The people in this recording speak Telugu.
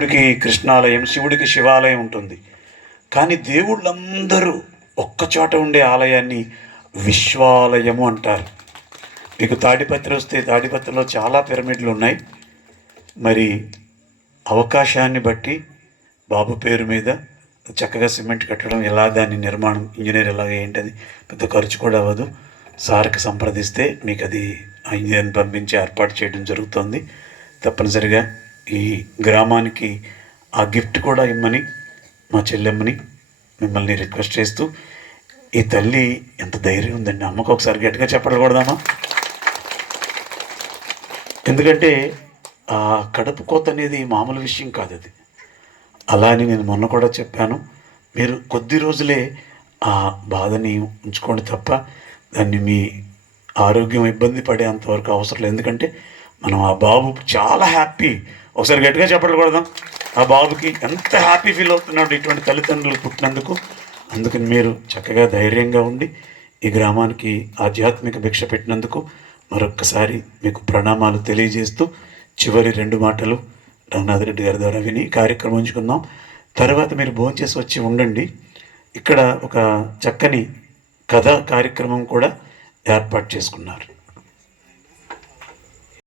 శివుడికి కృష్ణాలయం శివుడికి శివాలయం ఉంటుంది. కానీ దేవుళ్ళందరూ ఒక్కచోట ఉండే ఆలయాన్ని విశ్వాలయము అంటారు. మీకు తాడిపత్రి వస్తే తాడిపత్రిలో చాలా పిరమిడ్లు ఉన్నాయి మరి అవకాశాన్ని బట్టి బాబు పేరు మీద చక్కగా సిమెంట్ కట్టడం ఎలా దాని నిర్మాణం ఇంజనీర్ ఎలాగ ఏంటది పెద్ద ఖర్చు కూడా అవ్వదు. సార్కి సంప్రదిస్తే మీకు అది ఇంజనీర్ని పంపించి ఏర్పాటు చేయడం జరుగుతుంది. తప్పనిసరిగా ఈ గ్రామానికి ఆ గిఫ్ట్ కూడా ఇమ్మని మా చెల్లెమ్మని మిమ్మల్ని రిక్వెస్ట్ చేస్తూ ఈ తల్లి ఎంత ధైర్యం ఉందండి అమ్మకు ఒకసారి గట్టిగా చెప్పకూడదామా ఎందుకంటే ఆ కడుపు కోత అనేది మామూలు విషయం కాదు అది అలా అని నేను మొన్న కూడా చెప్పాను. మీరు కొద్ది రోజులే ఆ బాధని ఉంచుకోండి తప్ప దాన్ని మీ ఆరోగ్యం ఇబ్బంది పడేంతవరకు అవసరం లేదు. ఎందుకంటే మనం ఆ బాబు చాలా హ్యాపీ ఒకసారి గట్టిగా చెప్పకూడదాం ఆ బాబుకి ఎంత హ్యాపీ ఫీల్ అవుతున్నాడు ఇటువంటి తల్లిదండ్రులు పుట్టినందుకు. అందుకని మీరు చక్కగా ధైర్యంగా ఉండి ఈ గ్రామానికి ఆధ్యాత్మిక భిక్ష పెట్టినందుకు మరొక్కసారి మీకు ప్రణామాలు తెలియజేస్తూ చివరి రెండు మాటలు రఘునాథ్ రెడ్డి గారి ద్వారా విని కార్యక్రమం ఉంచుకుందాం. తర్వాత మీరు భోంచేసి వచ్చి ఉండండి. ఇక్కడ ఒక చక్కని కథ కార్యక్రమం కూడా ఏర్పాటు చేసుకున్నారు.